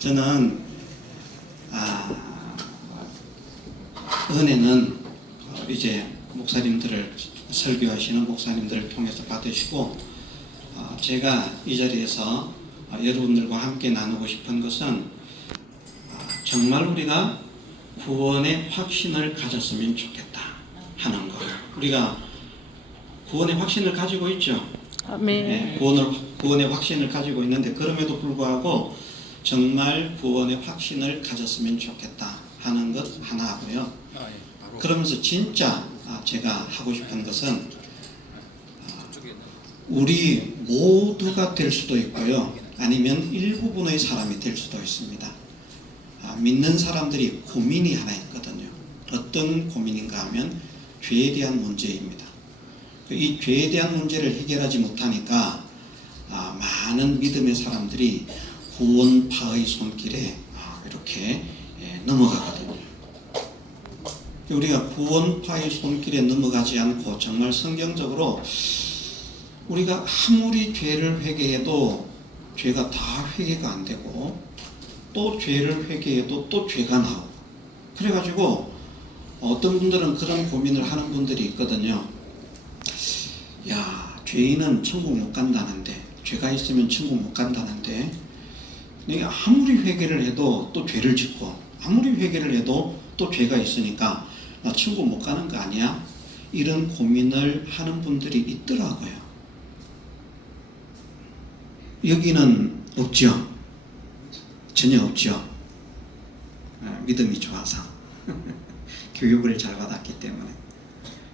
저는 은혜는 이제 목사님들을 설교하시는 목사님들을 통해서 받으시고 제가 이 자리에서 여러분들과 함께 나누고 싶은 것은 정말 우리가 구원의 확신을 가졌으면 좋겠다 하는 것. 우리가 구원의 확신을 가지고 있죠. 아멘. 네, 구원의 확신을 가지고 있는데 그럼에도 불구하고 정말 구원의 확신을 가졌으면 좋겠다 하는 것 하나 하고요. 그러면서 진짜 제가 하고 싶은 것은 우리 모두가 될 수도 있고요. 아니면 일부분의 사람이 될 수도 있습니다. 믿는 사람들이 고민이 하나 있거든요. 어떤 고민인가 하면 죄에 대한 문제입니다. 이 죄에 대한 문제를 해결하지 못하니까 많은 믿음의 사람들이 구원파의 손길에 이렇게 넘어가거든요. 우리가 구원파의 손길에 넘어가지 않고 정말 성경적으로 우리가 아무리 죄를 회개해도 죄가 다 회개가 안 되고 또 죄를 회개해도 또 죄가 나오고 그래가지고 어떤 분들은 그런 고민을 하는 분들이 있거든요. 야, 죄인은 천국 못 간다는데, 죄가 있으면 천국 못 간다는데 내가 아무리 회개를 해도 또 죄를 짓고 아무리 회개를 해도 또 죄가 있으니까 나 천국 못 가는 거 아니야? 이런 고민을 하는 분들이 있더라고요. 여기는 없죠? 전혀 없죠? 믿음이 좋아서 교육을 잘 받았기 때문에.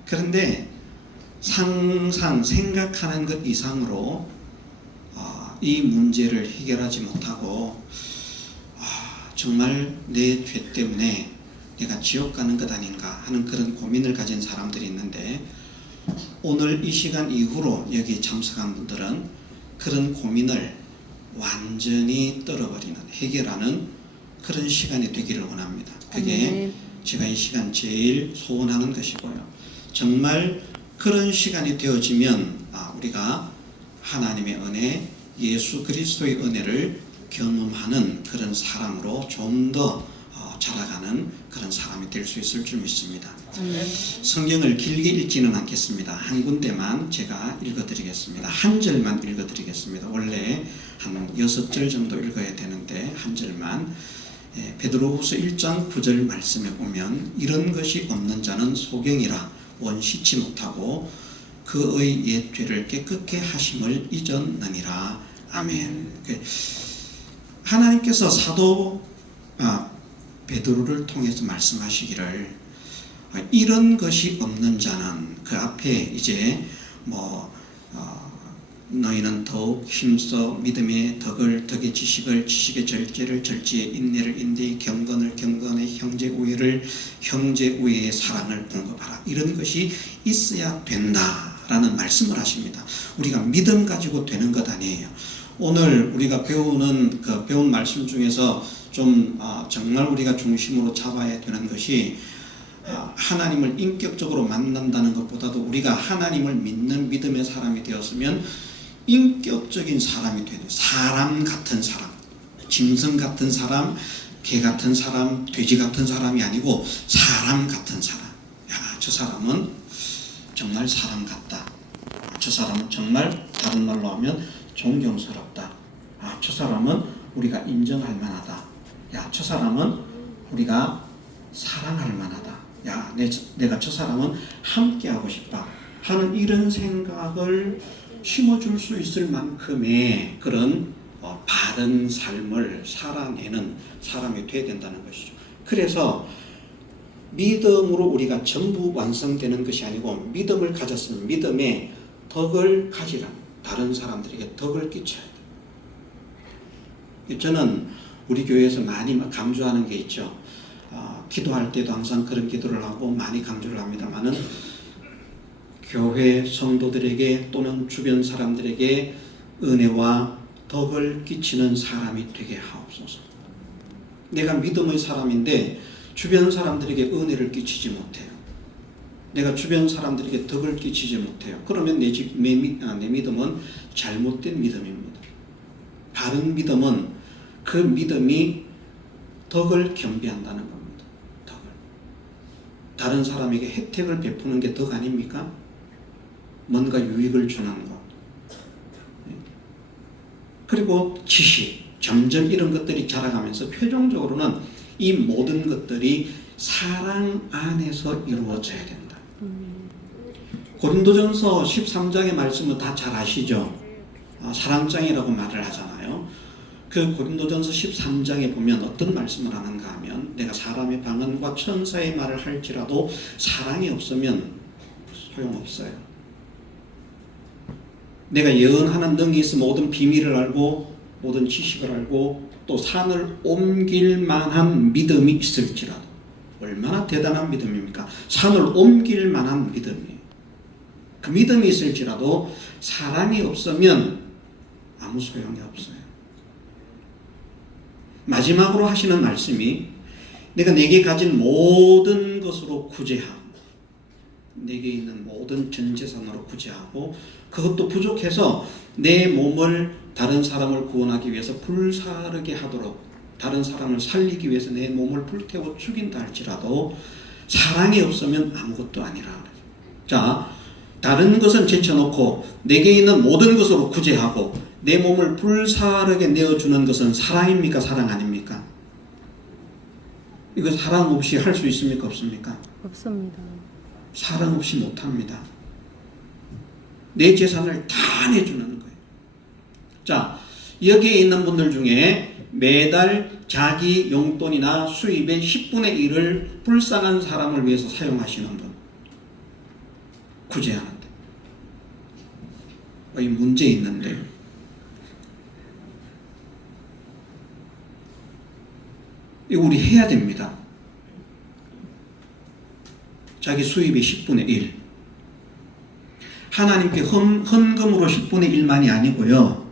그런데 상상 생각하는 것 이상으로 이 문제를 해결하지 못하고 정말 내 죄 때문에 내가 지옥 가는 것 아닌가 하는 그런 고민을 가진 사람들이 있는데 오늘 이 시간 이후로 여기 참석한 분들은 그런 고민을 완전히 떨어버리는 해결하는 그런 시간이 되기를 원합니다. 그게 제가 이 시간 제일 소원하는 것이고요. 정말 그런 시간이 되어지면 우리가 하나님의 은혜, 예수 그리스도의 은혜를 경험하는 그런 사람으로 좀 더 자라가는 그런 사람이 될 수 있을 줄 믿습니다. 성경을 길게 읽지는 않겠습니다. 한 군데만 제가 읽어드리겠습니다. 한 절만 읽어드리겠습니다. 원래 한 6절 정도 읽어야 되는데 한 절만. 베드로후서 1장 9절 말씀에 보면 이런 것이 없는 자는 소경이라 원시치 못하고 그의 옛 죄를 깨끗게 하심을 잊었느니라. 아멘. 하나님께서 사도 베드로를 통해서 말씀하시기를 이런 것이 없는 자는 그 앞에 이제 너희는 더욱 힘써 믿음의 덕의 지식을 지식의 절제를 절제에 인내를 인내에 경건을 경건에 형제 우애의 사랑을 공급하라. 이런 것이 있어야 된다라는 말씀을 하십니다. 우리가 믿음 가지고 되는 것 아니에요. 오늘 우리가 배운 말씀 중에서 좀 정말 우리가 중심으로 잡아야 되는 것이 하나님을 인격적으로 만난다는 것보다도 우리가 하나님을 믿는 믿음의 사람이 되었으면 인격적인 사람이 되는 사람 같은 사람, 짐승 같은 사람, 개 같은 사람, 돼지 같은 사람이 아니고 사람 같은 사람. 야, 저 사람은 정말 사람 같다. 저 사람은 정말 다른 말로 하면 존경스럽다. 저 사람은 우리가 인정할 만하다. 야, 저 사람은 우리가 사랑할 만하다. 야, 내가 저 사람은 함께하고 싶다 하는 이런 생각을 심어줄 수 있을 만큼의 그런 바른 삶을 살아내는 사람이 되어야 된다는 것이죠. 그래서 믿음으로 우리가 전부 완성되는 것이 아니고 믿음을 가졌으면 믿음의 덕을 가지라. 다른 사람들에게 덕을 끼쳐야 돼. 저는 우리 교회에서 많이 강조하는 게 있죠. 기도할 때도 항상 그런 기도를 하고 많이 강조를 합니다만은 교회 성도들에게 또는 주변 사람들에게 은혜와 덕을 끼치는 사람이 되게 하옵소서. 내가 믿음의 사람인데 주변 사람들에게 은혜를 끼치지 못해요. 내가 주변 사람들에게 덕을 끼치지 못해요. 그러면 내 믿음은 잘못된 믿음입니다. 바른 믿음은 그 믿음이 덕을 겸비한다는 겁니다. 덕을. 다른 사람에게 혜택을 베푸는 게 덕 아닙니까? 뭔가 유익을 주는 것. 그리고 지식, 점점 이런 것들이 자라가면서 최종적으로는 이 모든 것들이 사랑 안에서 이루어져야 된다. 고린도전서 13장의 말씀은 다 잘 아시죠? 사랑장이라고 말을 하잖아요. 그 고린도전서 13장에 보면 어떤 말씀을 하는가 하면 내가 사람의 방언과 천사의 말을 할지라도 사랑이 없으면 소용없어요. 내가 예언하는 능이 있어 모든 비밀을 알고 모든 지식을 알고 또 산을 옮길 만한 믿음이 있을지라도 얼마나 대단한 믿음입니까? 산을 옮길 만한 믿음이에요. 그 믿음이 있을지라도 사랑이 없으면 아무 소용이 없어요. 마지막으로 하시는 말씀이 내가 내게 가진 모든 것으로 구제하고 내게 있는 모든 전 재산으로 구제하고 그것도 부족해서 내 몸을 다른 사람을 구원하기 위해서 불사르게 하도록 다른 사람을 살리기 위해서 내 몸을 불태워 죽인다 할지라도 사랑이 없으면 아무것도 아니라. 자, 다른 것은 제쳐놓고 내게 있는 모든 것으로 구제하고 내 몸을 불사르게 내어주는 것은 사랑입니까? 사랑 아닙니까? 이거 사랑 없이 할 수 있습니까? 없습니까? 없습니다. 사랑 없이 못합니다. 내 재산을 다 내주는 거예요. 자, 여기에 있는 분들 중에 매달 자기 용돈이나 수입의 10분의 1을 불쌍한 사람을 위해서 사용하시는 분. 구제하는데. 이 문제 있는데. 이거 우리 해야 됩니다. 자기 수입의 10분의 1. 하나님께 헌금으로 10분의 1만이 아니고요.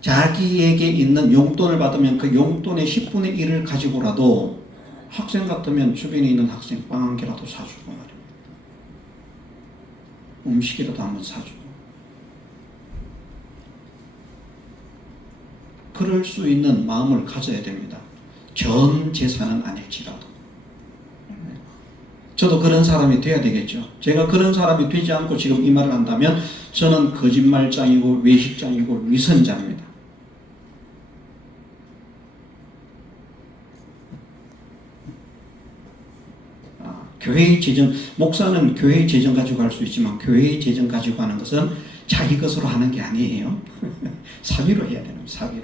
자기에게 있는 용돈을 받으면 그 용돈의 10분의 1을 가지고라도 학생 같으면 주변에 있는 학생 빵 한 개라도 사주고 말입니다. 음식이라도 한번 사주고. 그럴 수 있는 마음을 가져야 됩니다. 전 재산은 아닐지라도. 저도 그런 사람이 돼야 되겠죠. 제가 그런 사람이 되지 않고 지금 이 말을 한다면 저는 거짓말장이고 외식장이고 위선자입니다. 교회의 재정, 목사는 교회의 재정 가지고 할 수 있지만 교회의 재정 가지고 하는 것은 자기 것으로 하는 게 아니에요. 사비로 해야 되는 사비로.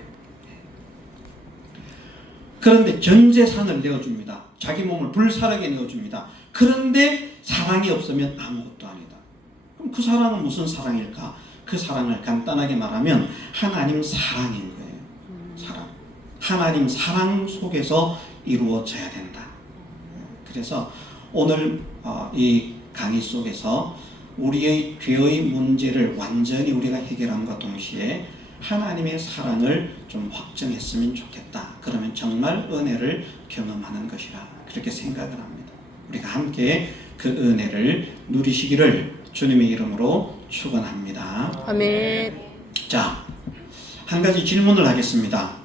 그런데 전 재산을 내어줍니다. 자기 몸을 불사르게 내어줍니다. 그런데 사랑이 없으면 아무것도 아니다. 그럼 그 사랑은 무슨 사랑일까? 그 사랑을 간단하게 말하면 하나님 사랑인 거예요. 사랑. 하나님 사랑 속에서 이루어져야 된다. 그래서 오늘 이 강의 속에서 우리의 죄의 문제를 완전히 우리가 해결함과 동시에 하나님의 사랑을 좀 확정했으면 좋겠다. 그러면 정말 은혜를 경험하는 것이라 그렇게 생각을 합니다. 우리가 함께 그 은혜를 누리시기를 주님의 이름으로 축원합니다. 아멘. 자, 한 가지 질문을 하겠습니다.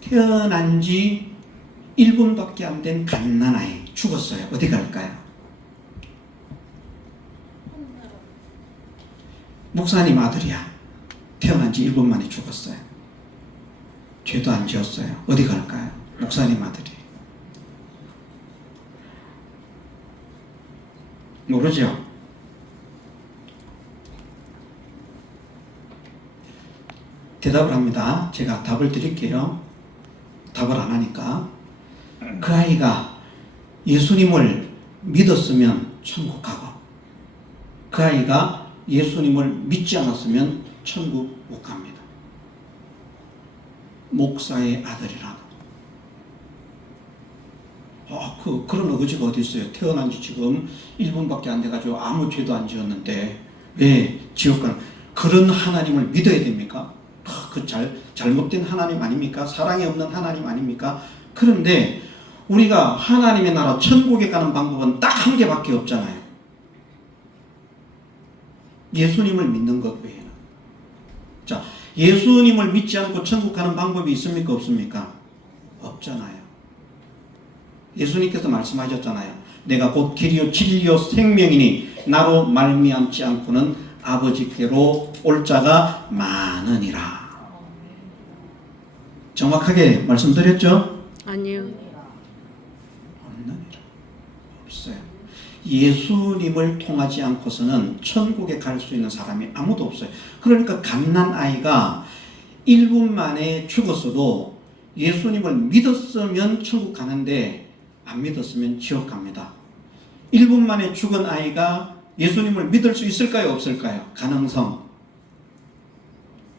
태어난 지 1분밖에 안 된 갓난아이 죽었어요. 어디 갈까요? 목사님 아들이야. 태어난 지 1분 만에 죽었어요. 죄도 안 지었어요. 어디 갈까요? 목사님 아들이. 모르죠? 대답을 합니다. 제가 답을 드릴게요. 답을 안 하니까. 그 아이가 예수님을 믿었으면 천국 가고 그 아이가 예수님을 믿지 않았으면 천국 못 갑니다. 목사의 아들이라도. 그런 어거지가 어디 있어요? 태어난 지 지금 1분밖에 안 돼가지고 아무 죄도 안 지었는데 왜 지옥 가는? 그런 하나님을 믿어야 됩니까? 잘못된 하나님 아닙니까? 사랑이 없는 하나님 아닙니까? 그런데 우리가 하나님의 나라 천국에 가는 방법은 딱 한 개밖에 없잖아요. 예수님을 믿는 것 외에는. 자, 예수님을 믿지 않고 천국 가는 방법이 있습니까? 없습니까? 없잖아요. 예수님께서 말씀하셨잖아요. 내가 곧 길이요 진리요 생명이니 나로 말미암지 않고는 아버지께로 올 자가 많으니라. 정확하게 말씀드렸죠? 아니요. 없어요. 예수님을 통하지 않고서는 천국에 갈 수 있는 사람이 아무도 없어요. 그러니까 갓난아이가 1분 만에 죽었어도 예수님을 믿었으면 천국 가는데 안 믿었으면 지옥 갑니다. 1분 만에 죽은 아이가 예수님을 믿을 수 있을까요? 없을까요? 가능성.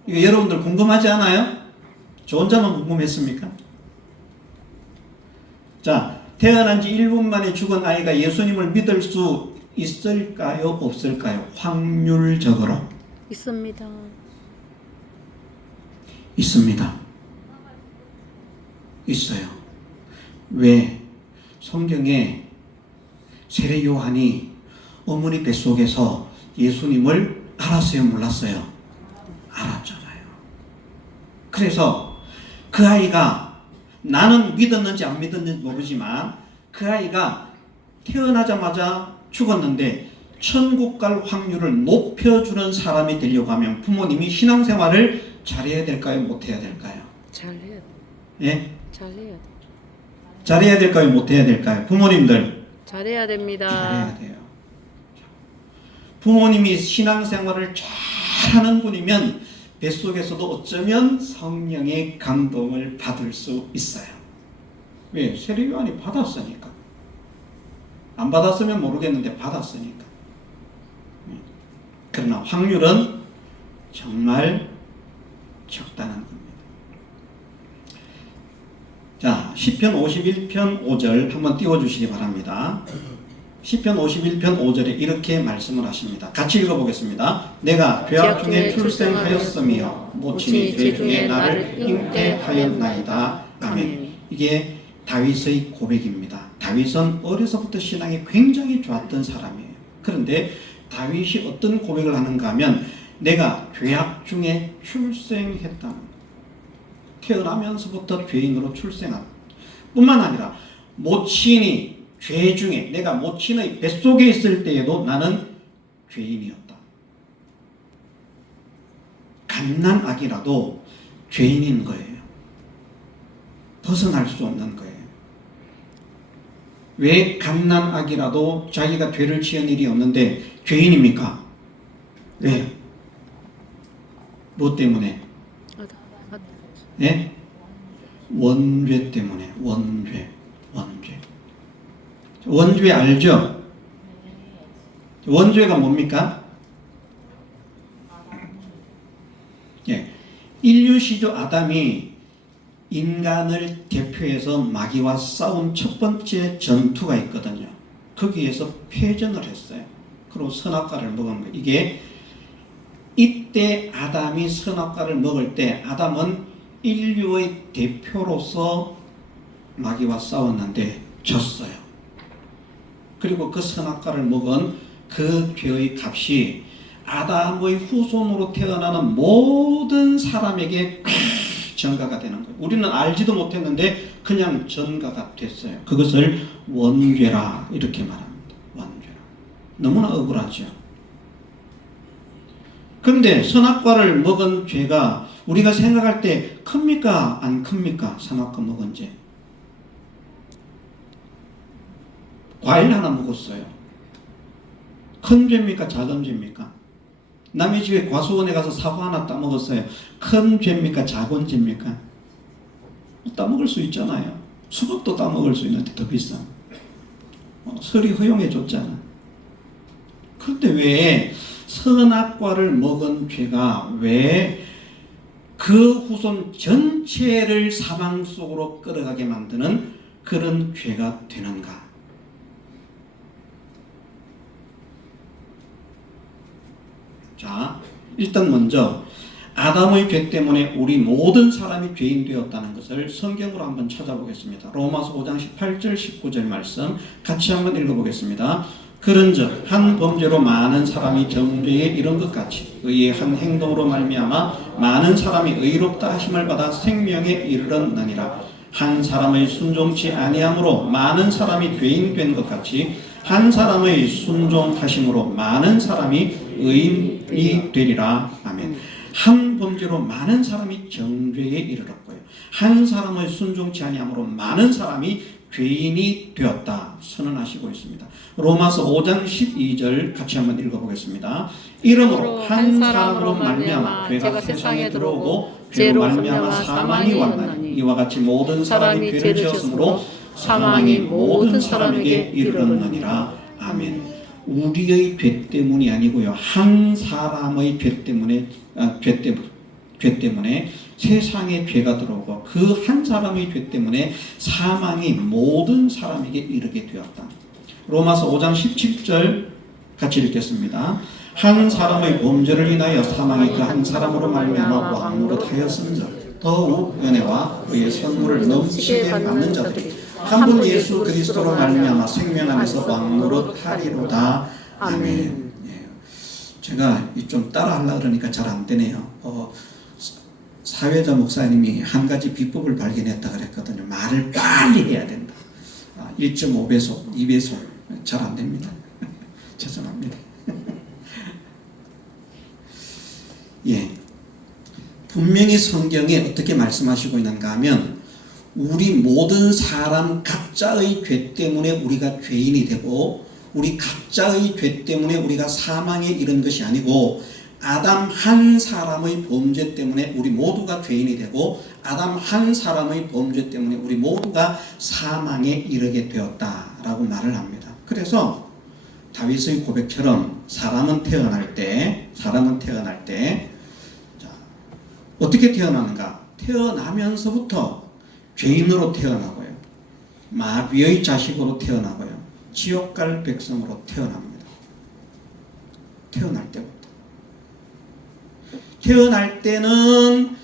이거 여러분들 궁금하지 않아요? 저 혼자만 궁금했습니까? 자, 태어난 지 1분 만에 죽은 아이가 예수님을 믿을 수 있을까요? 없을까요? 확률적으로. 있습니다. 있습니다. 있어요. 왜? 성경에 세례 요한이 어머니 뱃속에서 예수님을 알았어요? 몰랐어요? 알았잖아요. 그래서 그 아이가 나는 믿었는지 안 믿었는지 모르지만 그 아이가 태어나자마자 죽었는데 천국 갈 확률을 높여주는 사람이 되려고 하면 부모님이 신앙생활을 잘해야 될까요? 못해야 될까요? 잘해야 돼. 예? 잘해야 돼. 잘해야 될까요? 못해야 될까요? 부모님들 잘해야 됩니다. 잘해야 돼요. 부모님이 신앙생활을 잘하는 분이면 뱃속에서도 어쩌면 성령의 감동을 받을 수 있어요. 왜? 세례 요한이 받았으니까. 안 받았으면 모르겠는데 받았으니까. 그러나 확률은 정말 적다는 겁니다. 자, 시편 51편 5절 한번 띄워주시기 바랍니다. 시편 51편 5절에 이렇게 말씀을 하십니다. 같이 읽어보겠습니다. 내가 죄악 중에 출생하였으며 모친이 죄 중에 나를 잉태하였나이다. 아멘. 이게 다윗의 고백입니다. 다윗은 어려서부터 신앙이 굉장히 좋았던 사람이에요. 그런데 다윗이 어떤 고백을 하는가 하면 내가 죄악 중에 출생했다는, 태어나면서부터 죄인으로 출생한 뿐만 아니라 모친이 죄 중에, 내가 모친의 뱃속에 있을 때에도 나는 죄인이었다. 갓난아기라도 죄인인 거예요. 벗어날 수 없는 거예요. 왜 갓난아기라도 자기가 죄를 지은 일이 없는데 죄인입니까? 왜? 뭐 때문에? 예? 원죄 때문에. 원죄. 원죄 알죠? 원죄가 뭡니까? 예. 인류 시조 아담이 인간을 대표해서 마귀와 싸운 첫 번째 전투가 있거든요. 거기에서 패전을 했어요. 그리고 선악과를 먹은 거예요. 이게 이때 아담이 선악과를 먹을 때 아담은 인류의 대표로서 마귀와 싸웠는데 졌어요. 그리고 그 선악과를 먹은 그 죄의 값이 아담의 후손으로 태어나는 모든 사람에게 전가가 되는 거예요. 우리는 알지도 못했는데 그냥 전가가 됐어요. 그것을 원죄라 이렇게 말합니다. 원죄라. 너무나 억울하죠. 그런데 선악과를 먹은 죄가 우리가 생각할 때 큽니까? 안 큽니까? 선악과 먹은 죄. 과일 하나 먹었어요. 큰 죄입니까? 작은 죄입니까? 남의 집에 과수원에 가서 사과 하나 따먹었어요. 큰 죄입니까? 작은 죄입니까? 따먹을 수 있잖아요. 수박도 따먹을 수 있는데 더 비싼. 설이 허용해 줬잖아. 그런데 왜 선악과를 먹은 죄가 왜 그 후손 전체를 사망 속으로 끌어가게 만드는 그런 죄가 되는가? 자, 일단 먼저 아담의 죄 때문에 우리 모든 사람이 죄인 되었다는 것을 성경으로 한번 찾아보겠습니다. 로마서 5장 18절 19절 말씀 같이 한번 읽어보겠습니다. 그런즉 한 범죄로 많은 사람이 정죄에 이른 것 같이 의의 한 행동으로 말미암아 많은 사람이 의롭다 하심을 받아 생명에 이르렀느니라. 한 사람의 순종치 아니함으로 많은 사람이 죄인 된 것 같이 한 사람의 순종하심으로 많은 사람이 의인이 되리라. 아멘. 한 범죄로 많은 사람이 정죄에 이르렀고요. 한 사람의 순종치 아니함으로 많은 사람이 죄인이 되었다 선언하시고 있습니다. 로마서 5장 12절 같이 한번 읽어보겠습니다. 이러므로 한 사람으로 말미암아 죄가 세상에 들어오고 죄로 말미암아 사망이 왔나니 이와 같이 모든 사람이 죄를 지었으므로 사망이 모든 사람에게 이르렀느니라. 아멘. 우리의 죄 때문이 아니고요. 한 사람의 죄 때문에 죄 때문에 세상에 죄가 들어오고 그 한 사람의 죄 때문에 사망이 모든 사람에게 이르게 되었다. 로마서 5장 17절 같이 읽겠습니다. 한 사람의 범죄를 인하여 사망이 그 한 사람으로 말미암아 왕노릇하였은즉 더욱 은혜와 그의 선물을 넘치게 받는 자들이 한 분 예수 그리스도로 말미암아 생명 안에서 왕노릇하리로다. 아멘. 제가 좀 따라하려고 그러니까 잘 안 되네요. 사회자 목사님이 한 가지 비법을 발견했다 그랬거든요. 말을 빨리 해야 된다. 1.5배속, 2배속 잘 안 됩니다. 죄송합니다. 예, 분명히 성경에 어떻게 말씀하시고 있는가 하면 우리 모든 사람 각자의 죄 때문에 우리가 죄인이 되고 우리 각자의 죄 때문에 우리가 사망에 이른 것이 아니고 아담 한 사람의 범죄 때문에 우리 모두가 죄인이 되고 아담 한 사람의 범죄 때문에 우리 모두가 사망에 이르게 되었다라고 말을 합니다. 그래서 다윗의 고백처럼 사람은 태어날 때 자, 어떻게 태어나는가? 태어나면서부터 죄인으로 태어나고요. 마귀의 자식으로 태어나고요. 지옥 갈 백성으로 태어납니다. 태어날 때부터. 태어날 때는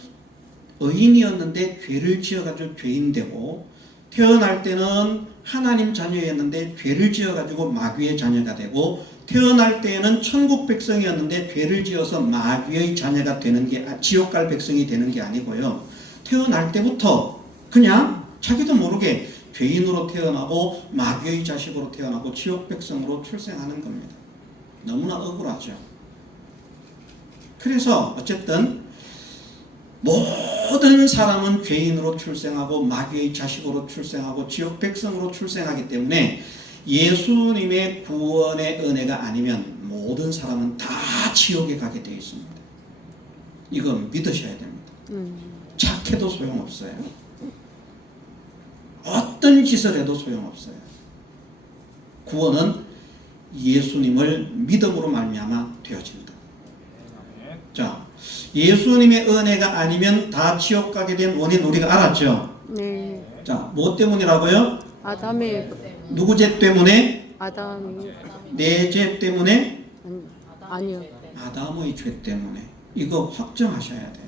의인이었는데 죄를 지어가지고 죄인 되고 태어날 때는 하나님 자녀였는데 죄를 지어가지고 마귀의 자녀가 되고 태어날 때에는 천국 백성이었는데 죄를 지어서 마귀의 자녀가 되는 게 지옥 갈 백성이 되는 게 아니고요. 태어날 때부터 그냥 자기도 모르게 죄인으로 태어나고 마귀의 자식으로 태어나고 지옥 백성으로 출생하는 겁니다. 너무나 억울하죠. 그래서 어쨌든 모든 사람은 죄인으로 출생하고 마귀의 자식으로 출생하고 지옥 백성으로 출생하기 때문에 예수님의 구원의 은혜가 아니면 모든 사람은 다 지옥에 가게 되어 있습니다. 이건 믿으셔야 됩니다. 착해도 소용없어요. 어떤 짓을 해도 소용없어요. 구원은 예수님을 믿음으로 말미암아 되어진다. 자, 예수님의 은혜가 아니면 다 지옥 가게 된 원인 우리가 알았죠? 네. 자, 무엇 때문이라고요? 아담의 누구 죄 때문에? 아담이 내 죄 때문에? 아니요. 아담의 죄 때문에. 이거 확정하셔야 돼요.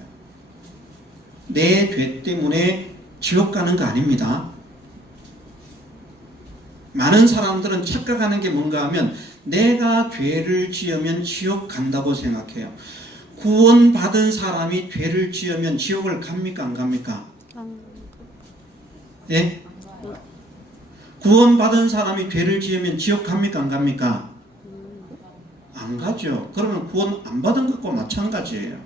내 죄 때문에 지옥 가는 거 아닙니다. 많은 사람들은 착각하는 게 뭔가 하면 내가 죄를 지으면 지옥 간다고 생각해요. 구원받은 사람이 죄를 지으면 지옥을 갑니까 안 갑니까? 예? 구원받은 사람이 죄를 지으면 지옥 갑니까 안 갑니까? 안 가죠. 그러면 구원 안 받은 것과 마찬가지예요.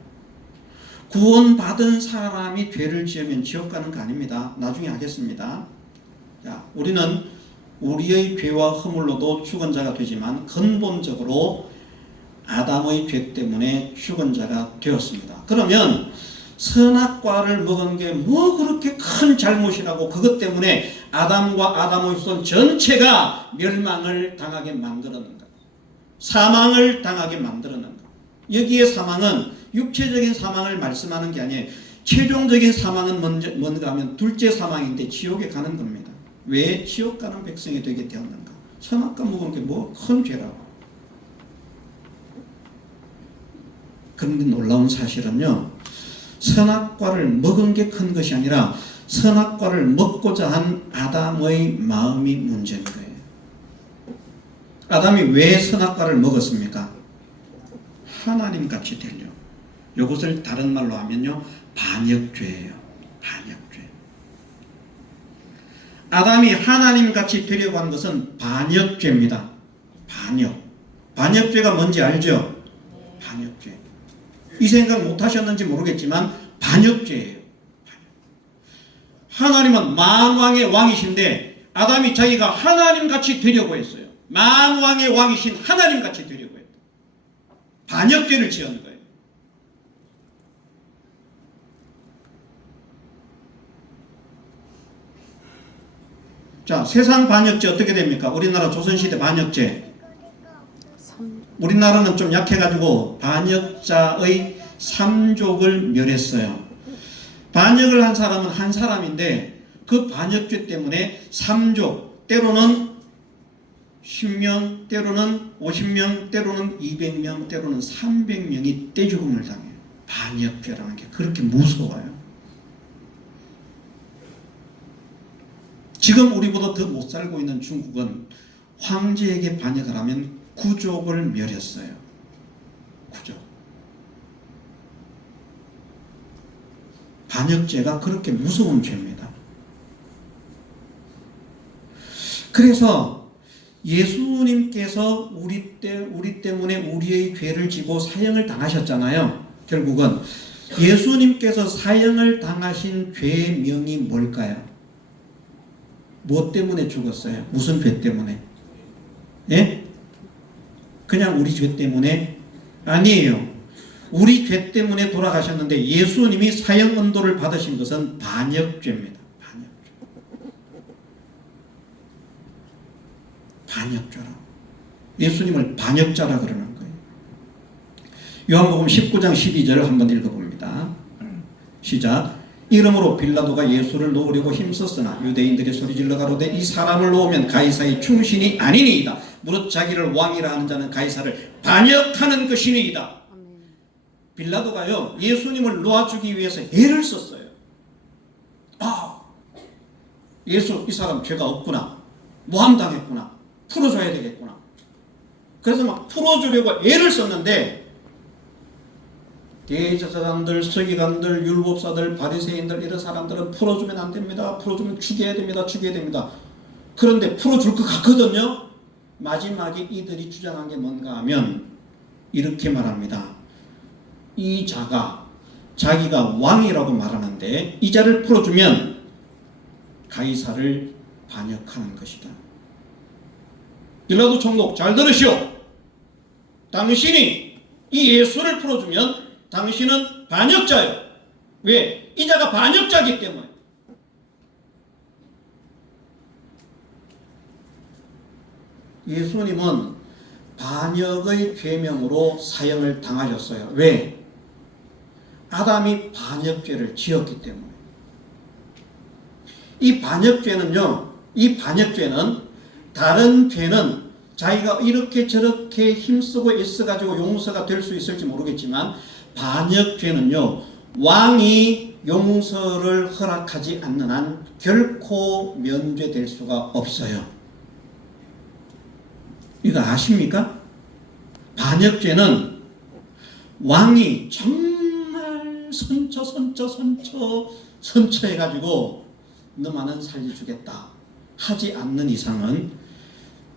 구원받은 사람이 죄를 지으면 지옥 가는 거 아닙니다. 나중에 하겠습니다. 자, 우리는 우리의 죄와 허물로도 죽은 자가 되지만 근본적으로 아담의 죄 때문에 죽은 자가 되었습니다. 그러면 선악과를 먹은 게 뭐 그렇게 큰 잘못이라고 그것 때문에 아담과 아담의 후손 전체가 멸망을 당하게 만들었는가? 사망을 당하게 만들었는가? 여기에 사망은 육체적인 사망을 말씀하는 게 아니에요. 최종적인 사망은 뭔가 하면 둘째 사망인데 지옥에 가는 겁니다. 왜 지옥 가는 백성이 되게 되었는가? 선악과 먹은 게 뭐 큰 죄라고. 그런데 놀라운 사실은요, 선악과를 먹은 게 큰 것이 아니라 선악과를 먹고자 한 아담의 마음이 문제인 거예요. 아담이 왜 선악과를 먹었습니까? 하나님 같이 되려. 이것을 다른 말로 하면요, 반역죄예요. 반역죄. 아담이 하나님 같이 되려고 한 것은 반역죄입니다. 반역. 반역죄가 뭔지 알죠? 반역죄. 이 생각 못 하셨는지 모르겠지만 반역죄예요. 하나님은 만왕의 왕이신데 아담이 자기가 하나님같이 되려고 했어요. 만왕의 왕이신 하나님같이 되려고 했다. 반역죄를 지은 거예요. 자, 세상 반역죄 어떻게 됩니까? 우리나라 조선시대 반역죄. 우리나라는 좀 약해가지고 반역자의 3족을 멸했어요. 반역을 한 사람은 한 사람인데 그 반역죄 때문에 3족, 때로는 10명, 때로는 50명, 때로는 200명, 때로는 300명이 떼죽음을 당해요. 반역죄라는 게 그렇게 무서워요. 지금 우리보다 더 못 살고 있는 중국은 황제에게 반역을 하면 구족을 멸했어요. 구족. 반역죄가 그렇게 무서운 죄입니다. 그래서 예수님께서 우리 때문에 우리의 죄를 지고 사형을 당하셨잖아요. 결국은 예수님께서 사형을 당하신 죄명이 뭘까요? 뭐 때문에 죽었어요? 무슨 죄 때문에? 예? 그냥 우리 죄 때문에? 아니에요. 우리 죄 때문에 돌아가셨는데 예수님이 사형 언도를 받으신 것은 반역죄입니다. 반역죄라. 예수님을 반역자라 그러는 거예요. 요한복음 19장 12절을 한번 읽어봅니다. 시작. 이러므로 빌라도가 예수를 놓으려고 힘썼으나 유대인들이 소리질러 가로되 이 사람을 놓으면 가이사의 충신이 아니니이다. 무릇 자기를 왕이라 하는 자는 가이사를 반역하는 것이니이다. 빌라도가요, 예수님을 놓아주기 위해서 애를 썼어요. 아, 예수 이 사람 죄가 없구나, 모함당했구나, 풀어줘야 되겠구나. 그래서 막 풀어주려고 애를 썼는데 대제사장들, 서기관들, 율법사들, 바리새인들 이런 사람들은 풀어주면 안 됩니다. 풀어주면 죽여야 됩니다. 죽여야 됩니다. 그런데 풀어줄 것 같거든요. 마지막에 이들이 주장한 게 뭔가 하면 이렇게 말합니다. 이 자가 자기가 왕이라고 말하는데 이 자를 풀어주면 가이사를 반역하는 것이다. 빌라도 총독 잘 들으시오. 당신이 이 예수를 풀어주면 당신은 반역자요. 왜? 이 자가 반역자이기 때문에. 예수님은 반역의 죄명으로 사형을 당하셨어요. 왜? 아담이 반역죄를 지었기 때문에. 이 반역죄는요, 이 반역죄는 다른 죄는 자기가 이렇게 저렇게 힘쓰고 애써가지고 용서가 될 수 있을지 모르겠지만 반역죄는요, 왕이 용서를 허락하지 않는 한 결코 면죄될 수가 없어요. 이거 아십니까? 반역죄는 왕이 정말 선처해가지고 너만은 살려주겠다 하지 않는 이상은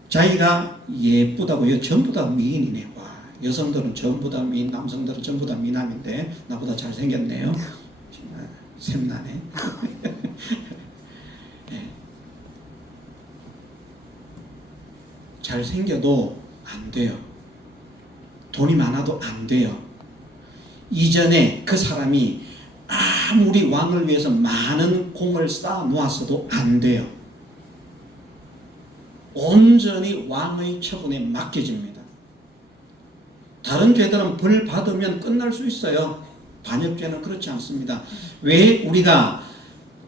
자기가 예쁘다고, 전부 다 미인이네. 와, 여성들은 전부 다 미인, 남성들은 전부 다 미남인데 나보다 잘생겼네요. 정말 샘나네. 네. 잘생겨도 안 돼요. 돈이 많아도 안 돼요. 이전에 그 사람이 아무리 왕을 위해서 많은 공을 쌓아 놓았어도 안 돼요. 온전히 왕의 처분에 맡겨집니다. 다른 죄들은 벌 받으면 끝날 수 있어요. 반역죄는 그렇지 않습니다. 왜 우리가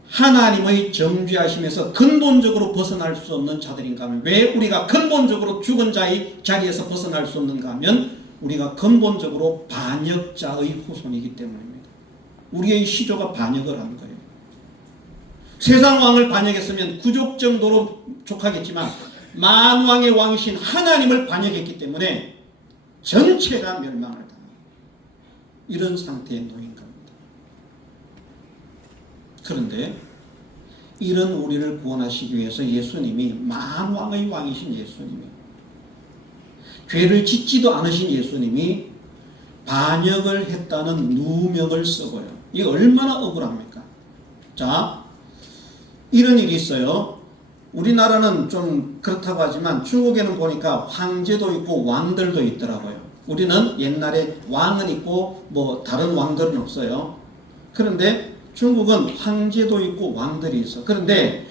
하나님의 정죄하심에서 근본적으로 벗어날 수 없는 자들인가 하면, 왜 우리가 근본적으로 죽은 자의 자리에서 벗어날 수 없는가 하면 우리가 근본적으로 반역자의 후손이기 때문입니다. 우리의 시조가 반역을 한 거예요. 세상 왕을 반역했으면 구족 정도로 족하겠지만 만왕의 왕이신 하나님을 반역했기 때문에 전체가 멸망을 당합니다. 이런 상태에 놓인 겁니다. 그런데 이런 우리를 구원하시기 위해서 예수님이 만왕의 왕이신 예수님이, 죄를 짓지도 않으신 예수님이 반역을 했다는 누명을 쓰고요. 이게 얼마나 억울합니까? 자, 이런 일이 있어요. 우리나라는 좀 그렇다고 하지만 중국에는 보니까 황제도 있고 왕들도 있더라고요. 우리는 옛날에 왕은 있고 뭐 다른 왕들은 없어요. 그런데 중국은 황제도 있고 왕들이 있어. 그런데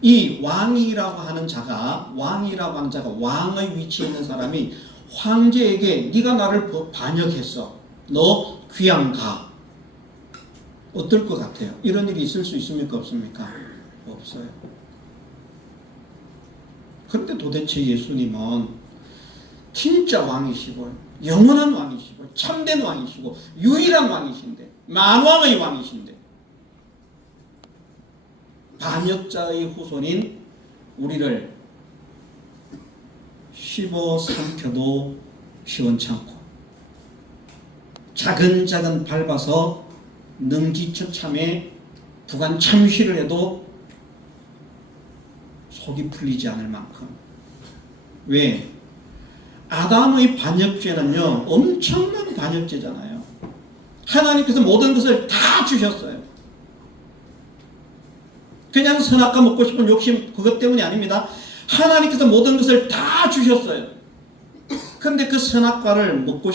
이 왕이라고 하는 자가 왕의 위치에 있는 사람이 황제에게 네가 나를 반역했어. 너 귀양 가. 어떨 것 같아요? 이런 일이 있을 수 있습니까? 없습니까? 없어요. 그런데 도대체 예수님은 진짜 왕이시고 영원한 왕이시고 참된 왕이시고 유일한 왕이신데 만왕의 왕이신데 반역자의 후손인 우리를 씹어 삼켜도 시원찮고 자근자근 밟아서 능지처참에 부관 참시를 해도 속이 풀리지 않을 만큼. 왜? 아담의 반역죄는요 엄청난 반역죄잖아요. 하나님께서 모든 것을 다 주셨어요. 그냥 선악과 먹고 싶은 욕심 그것 때문이 아닙니다. 하나님께서 모든 것을 다 주셨어요. 그런데 그 선악과를 먹고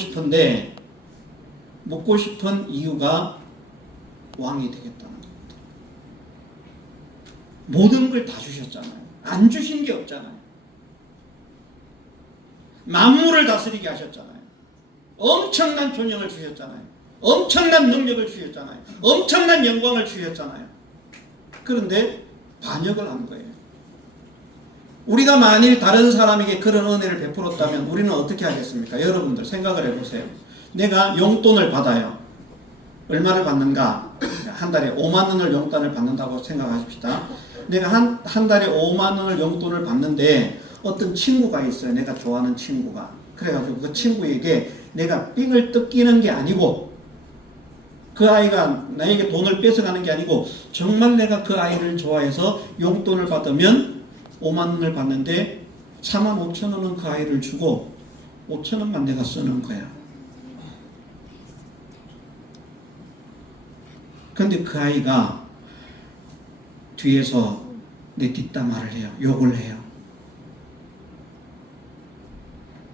싶은 이유가 왕이 되겠다는 겁니다. 모든 걸 다 주셨잖아요. 안 주신 게 없잖아요. 만물을 다스리게 하셨잖아요. 엄청난 존영을 주셨잖아요. 엄청난 능력을 주셨잖아요. 엄청난 영광을 주셨잖아요. 그런데 반역을 한 거예요. 우리가 만일 다른 사람에게 그런 은혜를 베풀었다면 우리는 어떻게 하겠습니까? 여러분들 생각을 해보세요. 내가 용돈을 받아요. 얼마를 받는가? 한 달에 5만 원을 용돈을 받는다고 생각하십시다. 내가 한 달에 5만 원을 용돈을 받는데 어떤 친구가 있어요. 내가 좋아하는 친구가. 그래가지고 그 친구에게 내가 삥을 뜯기는 게 아니고 그 아이가 나에게 돈을 뺏어가는 게 아니고 정말 내가 그 아이를 좋아해서 용돈을 받으면 5만 원을 받는데 4만 5천 원은 그 아이를 주고 5천 원만 내가 쓰는 거야. 그런데 그 아이가 뒤에서 내 뒷담화를 해요. 욕을 해요.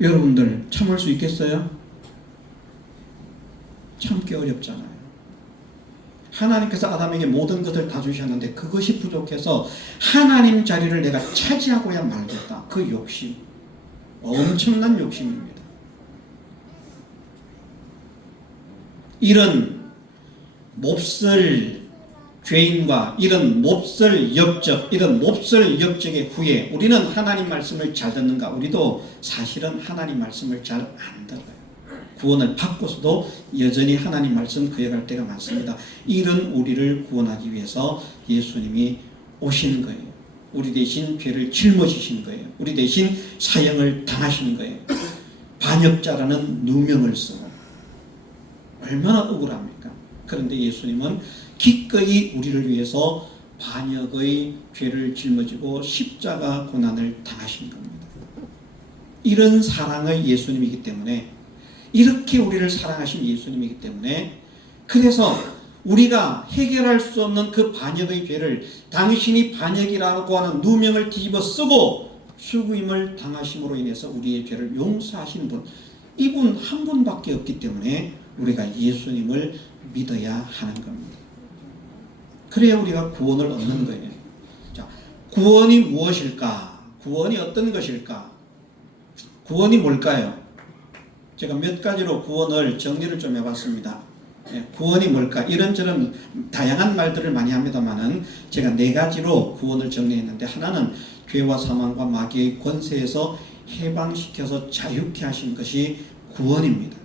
여러분들 참을 수 있겠어요? 참기 어렵잖아요. 하나님께서 아담에게 모든 것을 다 주셨는데 그것이 부족해서 하나님 자리를 내가 차지하고야 말겠다. 그 욕심. 엄청난 욕심입니다. 이런 몹쓸 죄인과 이런 몹쓸 역적의 후에 우리는 하나님 말씀을 잘 듣는가? 우리도 사실은 하나님 말씀을 잘 안 들어요. 구원을 받고서도 여전히 하나님 말씀 거역할 때가 많습니다. 이런 우리를 구원하기 위해서 예수님이 오시는 거예요. 우리 대신 죄를 짊어지시는 거예요. 우리 대신 사형을 당하시는 거예요. 반역자라는 누명을 쓰고. 얼마나 억울합니까? 그런데 예수님은 기꺼이 우리를 위해서 반역의 죄를 짊어지고 십자가 고난을 당하신 겁니다. 이런 사랑의 예수님이기 때문에, 이렇게 우리를 사랑하신 예수님이기 때문에, 그래서 우리가 해결할 수 없는 그 반역의 죄를 당신이 반역이라고 하는 누명을 뒤집어 쓰고 수구임을 당하심으로 인해서 우리의 죄를 용서하시는 분, 이분 한 분밖에 없기 때문에 우리가 예수님을 믿어야 하는 겁니다. 그래야 우리가 구원을 얻는 거예요. 자, 구원이 무엇일까? 구원이 어떤 것일까? 구원이 뭘까요? 제가 몇 가지로 구원을 정리를 좀 해봤습니다. 구원이 뭘까? 이런저런 다양한 말들을 많이 합니다만은 제가 4가지로 구원을 정리했는데, 하나는 죄와 사망과 마귀의 권세에서 해방시켜서 자유케 하신 것이 구원입니다.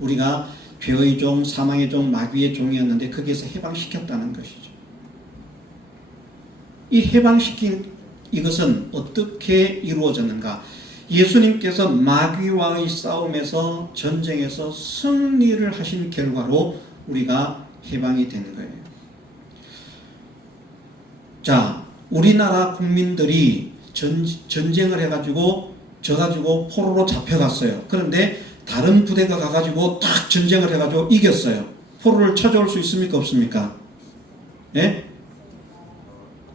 우리가 죄의 종, 사망의 종, 마귀의 종이었는데 거기에서 해방시켰다는 것이죠. 이 해방시킨 이것은 어떻게 이루어졌는가? 예수님께서 마귀와의 싸움에서 전쟁에서 승리를 하신 결과로 우리가 해방이 되는 거예요. 자, 우리나라 국민들이 전쟁을 해가지고 져가지고 포로로 잡혀갔어요. 그런데 다른 부대가 가가지고 딱 전쟁을 해가지고 이겼어요. 포로를 찾아올 수 있습니까? 없습니까? 예?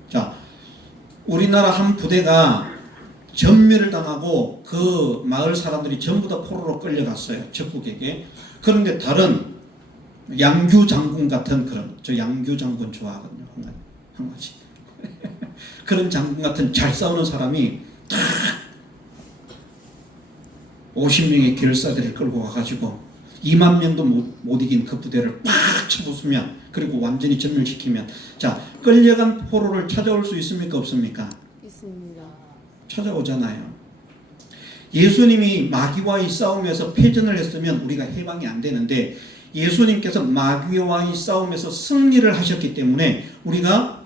자, 우리나라 한 부대가 전멸을 당하고 그 마을 사람들이 전부 다 포로로 끌려갔어요. 적국에게. 그런데 다른 양규 장군 같은 저 양규 장군 좋아하거든요. 한 가지. 그런 장군 같은 잘 싸우는 사람이 딱 50명의 결사들을 끌고 가가지고 2만 명도 못 이긴 그 부대를 팍 쳐부수면, 그리고 완전히 전멸시키면, 자, 끌려간 포로를 찾아올 수 있습니까? 없습니까? 있습니다. 찾아오잖아요. 예수님이 마귀와의 싸움에서 패전을 했으면 우리가 해방이 안 되는데, 예수님께서 마귀와의 싸움에서 승리를 하셨기 때문에 우리가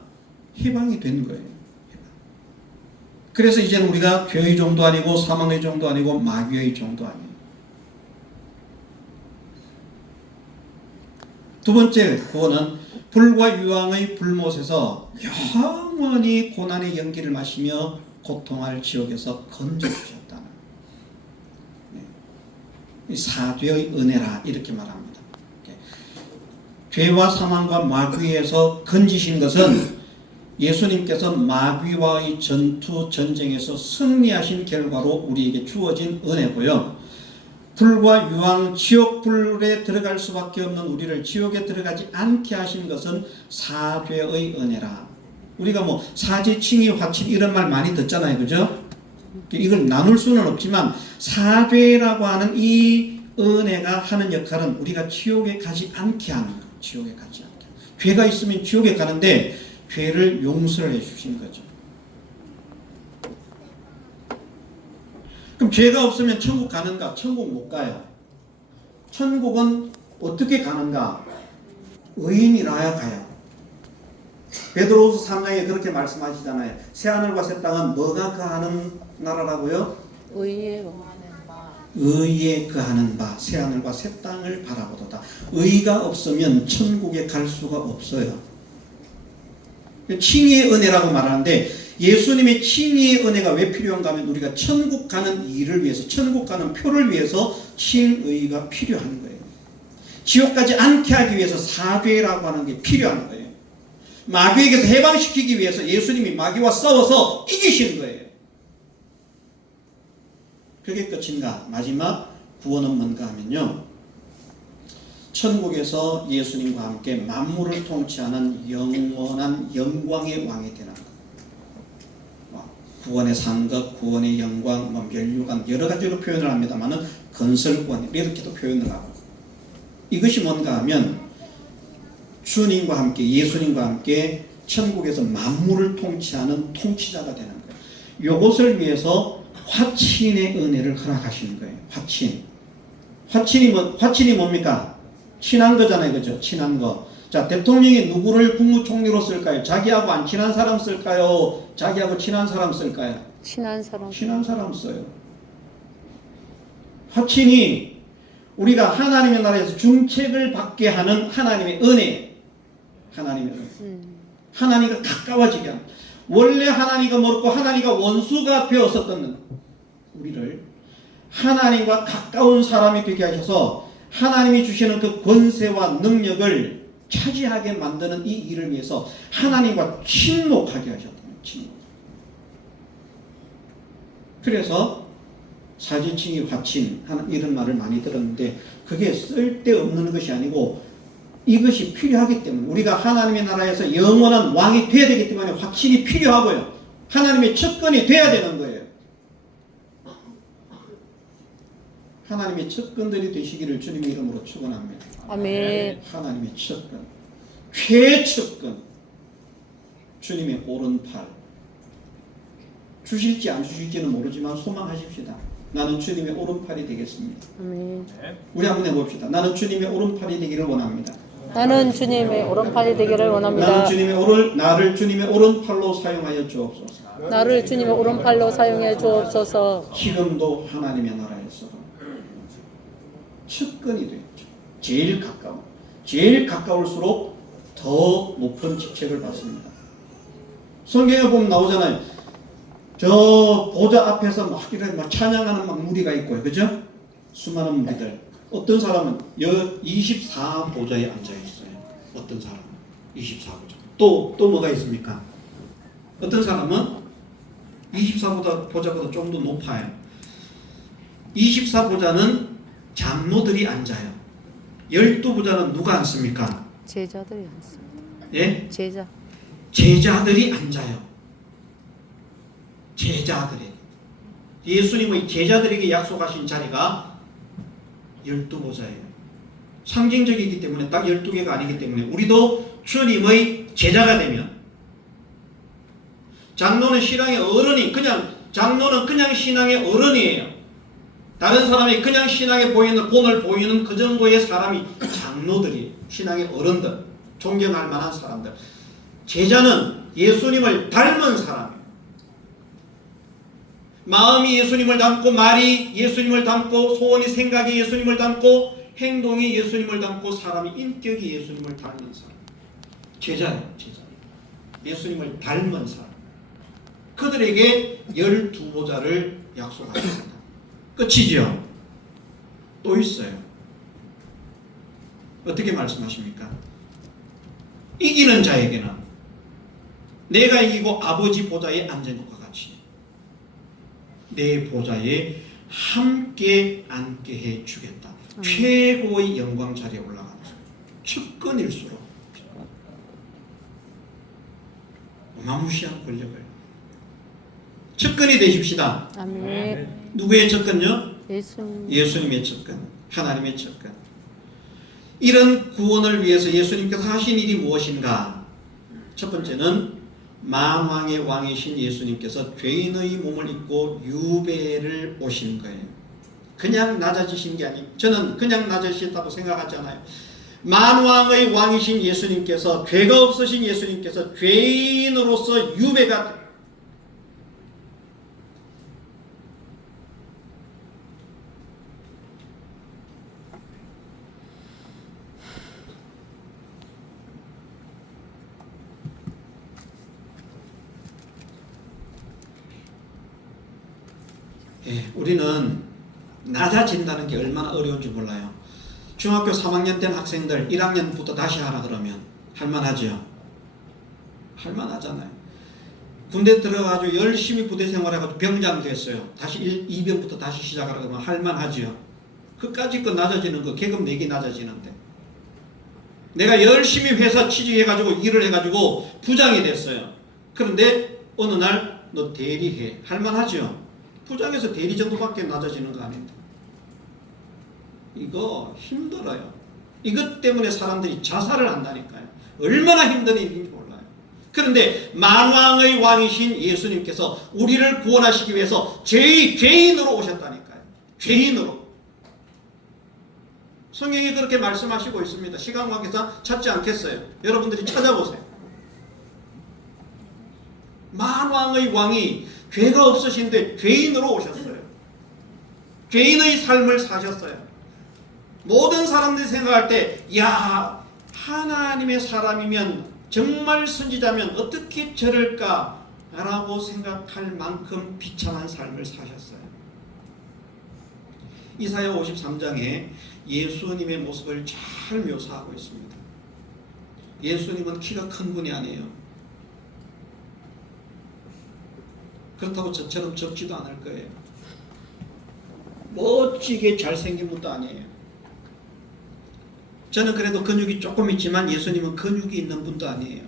해방이 된 거예요. 그래서 이제는 우리가 죄의 종도 아니고 사망의 종도 아니고 마귀의 종도 아니에요. 두 번째 구원은 불과 유황의 불못에서 영원히 고난의 연기를 마시며 고통할 지옥에서 건져주셨다는, 사죄의 은혜라 이렇게 말합니다. 죄와 사망과 마귀에서 건지신 것은 예수님께서 마귀와의 전쟁에서 승리하신 결과로 우리에게 주어진 은혜고요. 불과 유황 지옥불에 들어갈 수밖에 없는 우리를 지옥에 들어가지 않게 하신 것은 사죄의 은혜라. 우리가 뭐 사죄, 칭의, 화친 이런 말 많이 듣잖아요. 그죠? 이걸 나눌 수는 없지만 사죄라고 하는 이 은혜가 하는 역할은 우리가 지옥에 가지 않게 하는 거예요. 지옥에 가지 않게. 죄가 있으면 지옥에 가는데 죄를 용서를 해주신 거죠. 그럼 죄가 없으면 천국 가는가? 천국 못 가요. 천국은 어떻게 가는가? 의인이라야 가요. 베드로후서 3장에 그렇게 말씀하시잖아요. 새하늘과 새 땅은 뭐가 거하는 나라라고요? 의의 의에 거하는 바, 새하늘과 새 땅을 바라보도다. 의가 없으면 천국에 갈 수가 없어요. 칭의의 은혜라고 말하는데, 예수님의 칭의의 은혜가 왜 필요한가 하면 우리가 천국 가는 일을 위해서, 천국 가는 표를 위해서 칭의가 필요한 거예요. 지옥 가지 않게 하기 위해서 사죄라고 하는 게 필요한 거예요. 마귀에게서 해방시키기 위해서 예수님이 마귀와 싸워서 이기신 거예요. 그게 끝인가? 마지막 구원은 뭔가 하면요, 천국에서 예수님과 함께 만물을 통치하는 영원한 영광의 왕이 되는 것. 구원의 상급, 구원의 영광, 멸류관 여러 가지로 표현을 합니다만은 건설권 이렇게도 표현을 하고, 이것이 뭔가 하면 주님과 함께, 예수님과 함께 천국에서 만물을 통치하는 통치자가 되는 거예요. 이것을 위해서 화친의 은혜를 허락하시는 거예요. 화친이 뭡니까? 친한 거잖아요. 그죠? 친한 거. 자, 대통령이 누구를 국무총리로 쓸까요? 자기하고 안 친한 사람 쓸까요? 자기하고 친한 사람 쓸까요? 친한 사람. 친한 사람 써요. 화친이 우리가 하나님의 나라에서 중책을 받게 하는 하나님의 은혜. 하나님의 은혜. 하나님과 가까워지게 하는. 원래 하나님과 멀고 하나님과 원수가 되었었던 우리를 하나님과 가까운 사람이 되게 하셔서 하나님이 주시는 그 권세와 능력을 차지하게 만드는 이 일을 위해서 하나님과 친목하게 하셨다는, 친목. 그래서 사지칭의 화친 하는 이런 말을 많이 들었는데, 그게 쓸데없는 것이 아니고 이것이 필요하기 때문에, 우리가 하나님의 나라에서 영원한 왕이 되어야 되기 때문에 화친이 필요하고요, 하나님의 첩권이 되어야 되는 거예요. 하나님의 첩권들이 되시기를 주님의 이름으로 축원합니다. 아멘. 하나님의 첩권, 최측권, 주님의 오른팔. 주실지 안 주실지는 모르지만 소망하십시다. 나는 주님의 오른팔이 되겠습니다. 아멘. 우리 한번 해봅시다. 나는 주님의 오른팔이 되기를 원합니다. 나는 주님의 오른팔이 되기를 원합니다. 나를 주님의 오른팔로 사용하여 주옵소서. 나를 주님의 오른팔로 사용해 주옵소서. 지금도 하나님의 나라에서 측근이 되었죠. 제일 가까울수록 더 높은 직책을 받습니다. 성경에 보면 나오잖아요. 저 보좌 앞에서 막 이렇게 막 찬양하는 막 무리가 있고요. 그죠? 수많은 무리들. 어떤 사람은 24보좌에 앉아 있어요. 어떤 사람은 24보좌. 또 뭐가 있습니까? 어떤 사람은 24보좌보다 좀 더 높아요. 24보좌는 장로들이 앉아요. 12보좌는 누가 앉습니까? 제자들이 앉습니다. 예? 제자들이 앉아요. 제자들이. 예수님의 제자들에게 약속하신 자리가 12보좌예요. 상징적이기 때문에 딱 12개가 아니기 때문에 우리도 주님의 제자가 되면 장로는 신앙의 어른이 장로는 그냥 신앙의 어른이에요. 다른 사람이 그냥 신앙에 보이는 본을 보이는 그 정도의 사람이 장로들이 신앙의 어른들, 존경할 만한 사람들. 제자는 예수님을 닮은 사람이에요. 마음이 예수님을 닮고 말이 예수님을 닮고 소원이 생각이 예수님을 닮고 행동이 예수님을 닮고 사람이 인격이 예수님을 닮은 사람. 제자예요. 예수님을 닮은 사람. 그들에게 12보좌를 약속하셨습니다. 끝이죠? 또 있어요. 어떻게 말씀하십니까? 이기는 자에게는 내가 이기고 아버지 보좌에 앉은 것과 같이 내 보좌에 함께 앉게 해 주겠다. 최고의 영광 자리에 올라가는 거예요. 측근일수록 어마무시한 권력을 측근이 되십시다. 아멘. 누구의 측근요? 예수님의 측근, 하나님의 측근. 이런 구원을 위해서 예수님께서 하신 일이 무엇인가? 첫 번째는 만왕의 왕이신 예수님께서 죄인의 몸을 입고 유배를 오신 거예요. 그냥 낮아지신 게 아니에요. 저는 그냥 낮아지셨다고 생각하지 않아요. 만왕의 왕이신 예수님께서, 죄가 없으신 예수님께서 죄인으로서 유배가 우리는 낮아진다는 게 얼마나 어려운지 몰라요. 중학교 3학년 된 학생들 1학년부터 다시 하라 그러면 할만하죠? 할만하잖아요. 군대 들어가지고 열심히 부대 생활해가지고 병장 됐어요. 다시 2병부터 다시 시작하라 그러면 할만하죠? 그까짓 거 낮아지는 거 계급 내기 낮아지는데 내가 열심히 회사 취직해가지고 일을 해가지고 부장이 됐어요. 그런데 어느 날 너 대리해. 할만하죠? 부장에서 대리 정도밖에 낮아지는 거 아닌데 이거 힘들어요. 이것 때문에 사람들이 자살을 한다니까요. 얼마나 힘든 일인지 몰라요. 그런데 만왕의 왕이신 예수님께서 우리를 구원하시기 위해서 죄인으로 오셨다니까요. 죄인으로. 성경이 그렇게 말씀하시고 있습니다. 시간 관계상 찾지 않겠어요. 여러분들이 찾아보세요. 만왕의 왕이 죄가 없으신데 죄인으로 오셨어요. 죄인의 삶을 사셨어요. 모든 사람들이 생각할 때 야, 하나님의 사람이면 정말 선지자면 어떻게 저럴까 라고 생각할 만큼 비참한 삶을 사셨어요. 이사야 53장에 예수님의 모습을 잘 묘사하고 있습니다. 예수님은 키가 큰 분이 아니에요. 그렇다고 저처럼 적지도 않을 거예요. 멋지게 잘생긴 분도 아니에요. 저는 그래도 근육이 조금 있지만 예수님은 근육이 있는 분도 아니에요.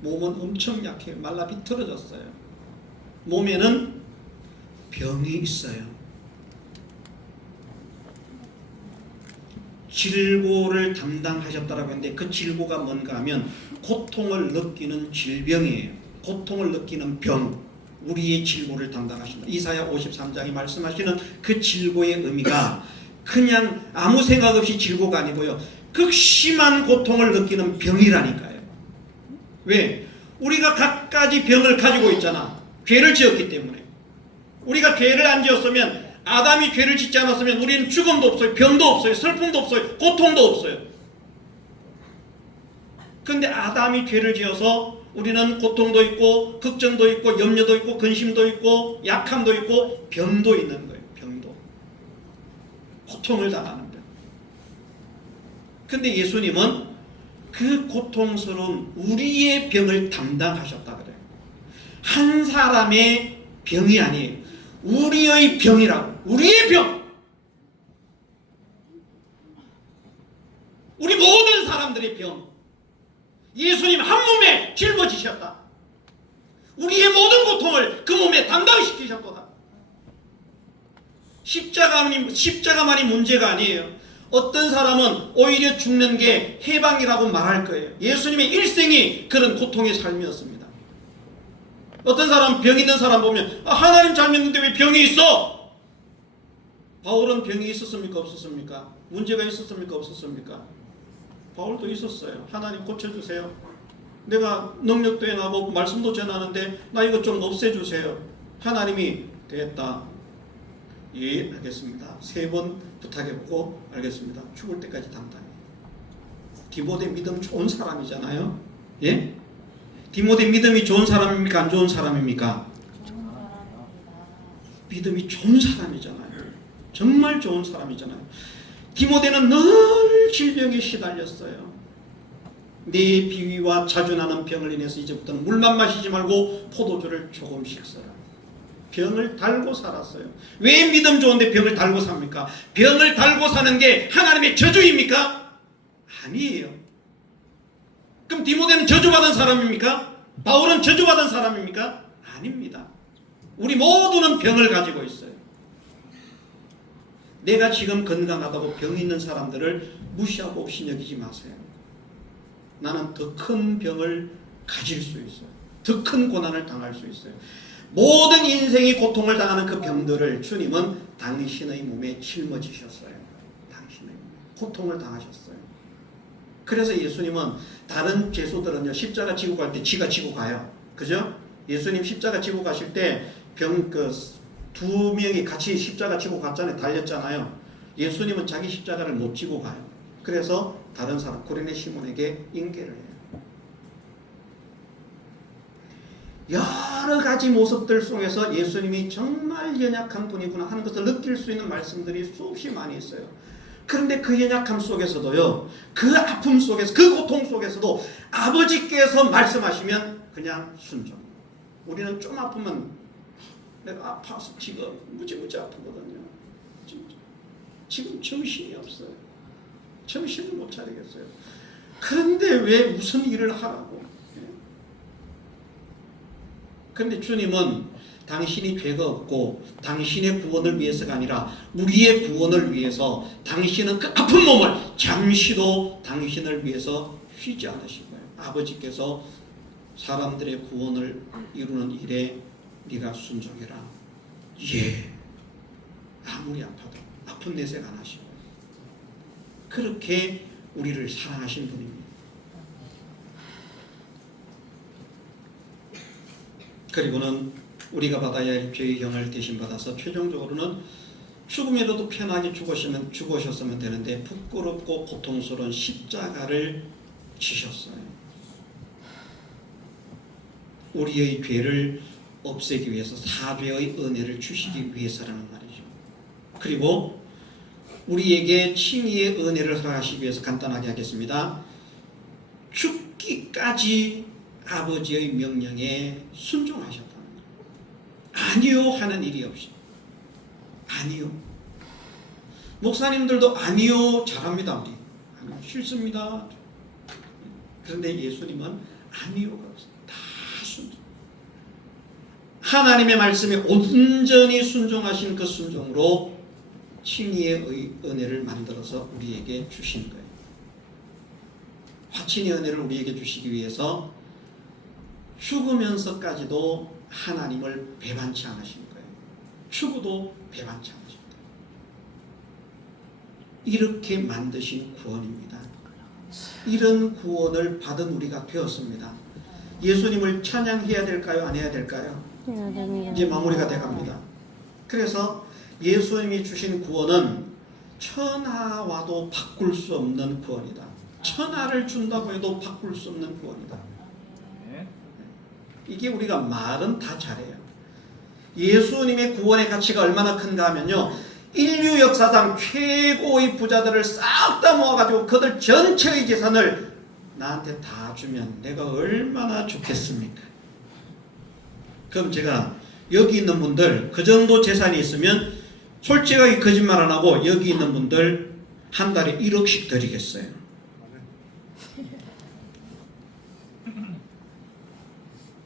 몸은 엄청 약해요. 말라 비틀어졌어요. 몸에는 병이 있어요. 질고를 담당하셨다라고 했는데 그 질고가 뭔가 하면 고통을 느끼는 질병이에요. 고통을 느끼는 병. 우리의 질고를 담당하신다. 이사야 53장이 말씀하시는 그 질고의 의미가 그냥 아무 생각 없이 질고가 아니고요. 극심한 고통을 느끼는 병이라니까요. 왜? 우리가 갖가지 병을 가지고 있잖아. 죄를 지었기 때문에. 우리가 죄를 안 지었으면, 아담이 죄를 짓지 않았으면 우리는 죽음도 없어요, 병도 없어요, 슬픔도 없어요, 고통도 없어요. 그런데 아담이 죄를 지어서 우리는 고통도 있고 걱정도 있고 염려도 있고 근심도 있고 약함도 있고 병도 있는 거예요. 병도. 고통을 당하는 병. 그런데 예수님은 그 고통스러운 우리의 병을 담당하셨다 그래요. 한 사람의 병이 아니에요. 우리의 병이라고. 우리의 병. 우리 모든 사람들의 병. 예수님 한 몸에 짊어지셨다. 우리의 모든 고통을 그 몸에 담당시키셨도다. 십자가만이 문제가 아니에요. 어떤 사람은 오히려 죽는 게 해방이라고 말할 거예요. 예수님의 일생이 그런 고통의 삶이었습니다. 어떤 사람, 병 있는 사람 보면 하나님 잘 믿는데 왜 병이 있어? 바울은 병이 있었습니까? 없었습니까? 문제가 있었습니까? 없었습니까? 바울도 있었어요. 하나님 고쳐주세요. 내가 능력도 행하고 말씀도 전하는데 나 이거 좀 없애주세요. 하나님이 됐다. 예, 알겠습니다. 3번 부탁해보고 알겠습니다. 죽을 때까지 담당해. 디모데 믿음 좋은 사람이잖아요. 예? 디모데 믿음이 좋은 사람입니까? 안 좋은 사람입니까? 믿음이 좋은 사람이잖아요. 정말 좋은 사람이잖아요. 디모데는 늘 질병에 시달렸어요. 네 비위와 자주 나는 병을 인해서 이제부터는 물만 마시지 말고 포도주를 조금씩 써라. 병을 달고 살았어요. 왜 믿음 좋은데 병을 달고 삽니까? 병을 달고 사는 게 하나님의 저주입니까? 아니에요. 그럼 디모데는 저주받은 사람입니까? 바울은 저주받은 사람입니까? 아닙니다. 우리 모두는 병을 가지고 있어요. 내가 지금 건강하다고 병 있는 사람들을 무시하고 없이 여기지 마세요. 나는 더 큰 병을 가질 수 있어요. 더 큰 고난을 당할 수 있어요. 모든 인생이 고통을 당하는 그 병들을 주님은 당신의 몸에 짊어지셨어요. 당신의 몸에 고통을 당하셨어요. 그래서 예수님은 다른 죄수들은요, 십자가 지고 갈 때 지가 지고 가요. 그죠? 예수님 십자가 지고 가실 때 두 명이 같이 십자가 지고 갔잖아요. 달렸잖아요. 예수님은 자기 십자가를 못 지고 가요. 그래서 다른 사람, 구레네 시몬에게 인계를 해요. 여러 가지 모습들 속에서 예수님이 정말 연약한 분이구나 하는 것을 느낄 수 있는 말씀들이 수없이 많이 있어요. 그런데 그 연약함 속에서도요, 그 아픔 속에서, 그 고통 속에서도 아버지께서 말씀하시면 그냥 순종. 우리는 좀 아프면 내가 아파서 지금 무지무지 아프거든요. 지금 정신이 없어요. 정신을 못 차리겠어요. 그런데 왜 무슨 일을 하라고? 그런데 주님은 당신이 죄가 없고 당신의 구원을 위해서가 아니라 우리의 구원을 위해서 당신은 그 아픈 몸을 잠시도 당신을 위해서 쉬지 않으신 거예요. 아버지께서 사람들의 구원을 이루는 일에 네가 순종해라. 예. 아무리 아파도 아픈 내색 안 하시고 그렇게 우리를 사랑하신 분입니다. 그리고는 우리가 받아야 할 죄의 형을 대신 받아서 최종적으로는 죽음에라도 편하게 죽으셨으면 되는데 부끄럽고 고통스러운 십자가를 지셨어요. 우리의 죄를 없애기 위해서 사죄의 은혜를 주시기 위해서라는 말이죠. 그리고 우리에게 칭의의 은혜를 허락하시기 위해서 간단하게 하겠습니다. 죽기까지 아버지의 명령에 순종하셨다는 거예요. 아니요 하는 일이 없이. 아니요. 목사님들도 아니요 잘합니다. 우리. 아니요 싫습니다. 그런데 예수님은 아니요가 없어요. 다 순종. 하나님의 말씀에 온전히 순종하신 그 순종으로 칭의의 은혜를 만들어서 우리에게 주신 거예요. 화친의 은혜를 우리에게 주시기 위해서 죽으면서까지도 하나님을 배반치 않으신 거예요. 죽어도 배반치 않으신다. 이렇게 만드신 구원입니다. 이런 구원을 받은 우리가 되었습니다. 예수님을 찬양해야 될까요? 안 해야 될까요? 이제 마무리가 돼갑니다. 그래서 예수님이 주신 구원은 천하와도 바꿀 수 없는 구원이다. 천하를 준다고 해도 바꿀 수 없는 구원이다. 이게 우리가 말은 다 잘해요. 예수님의 구원의 가치가 얼마나 큰가 하면요, 인류 역사상 최고의 부자들을 싹 다 모아가지고 그들 전체의 재산을 나한테 다 주면 내가 얼마나 좋겠습니까? 그럼 제가 여기 있는 분들 그 정도 재산이 있으면 솔직하게 거짓말 안 하고 여기 있는 분들 한 달에 1억씩 드리겠어요.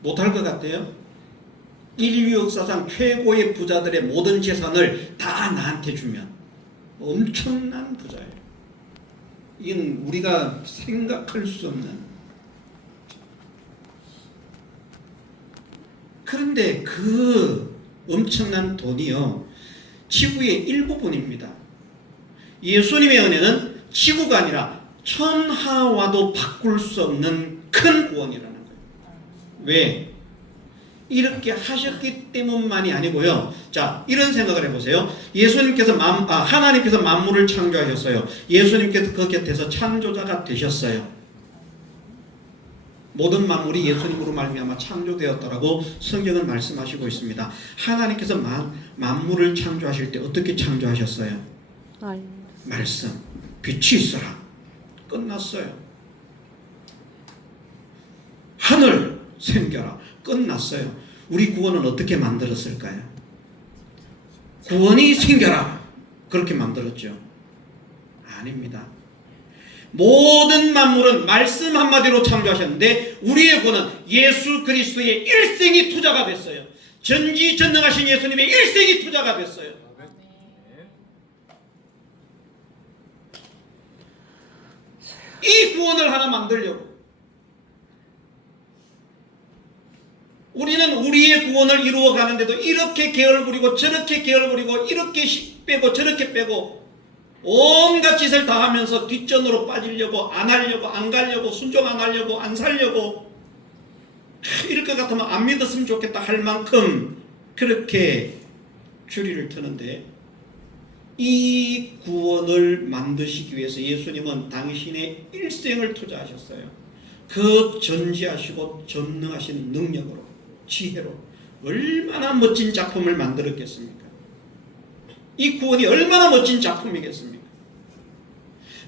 못할 것 같아요? 인류 역사상 최고의 부자들의 모든 재산을 다 나한테 주면 엄청난 부자예요. 이건 우리가 생각할 수 없는. 그런데 그 엄청난 돈이요, 지구의 일부분입니다. 예수님의 은혜는 지구가 아니라 천하와도 바꿀 수 없는 큰 구원이라는 거예요. 왜? 이렇게 하셨기 때문만이 아니고요. 자, 이런 생각을 해보세요. 예수님께서 하나님께서 만물을 창조하셨어요. 예수님께서 그 곁에서 창조자가 되셨어요. 모든 만물이 예수님으로 말미암아 창조되었다라고 성경은 말씀하시고 있습니다. 하나님께서 만물을 창조하실 때 어떻게 창조하셨어요? 말씀. 빛이 있어라. 끝났어요. 하늘 생겨라. 끝났어요. 우리 구원은 어떻게 만들었을까요? 구원이 생겨라. 그렇게 만들었죠. 아닙니다. 모든 만물은 말씀 한마디로 창조하셨는데 우리의 구원은 예수 그리스도의 일생이 투자가 됐어요. 전지전능하신 예수님의 일생이 투자가 됐어요. 이 구원을 하나 만들려고 우리는 우리의 구원을 이루어 가는데도 이렇게 계열 부리고 저렇게 계열 부리고 이렇게 빼고 저렇게 빼고 온갖 짓을 다 하면서 뒷전으로 빠지려고 안 하려고 안 가려고 순종 안 하려고 안 살려고 이럴 것 같으면 안 믿었으면 좋겠다 할 만큼 그렇게 주리를 트는데 이 구원을 만드시기 위해서 예수님은 당신의 일생을 투자하셨어요. 그 전지하시고 전능하신 능력으로 지혜로 얼마나 멋진 작품을 만들었겠습니까? 이 구원이 얼마나 멋진 작품이겠습니까?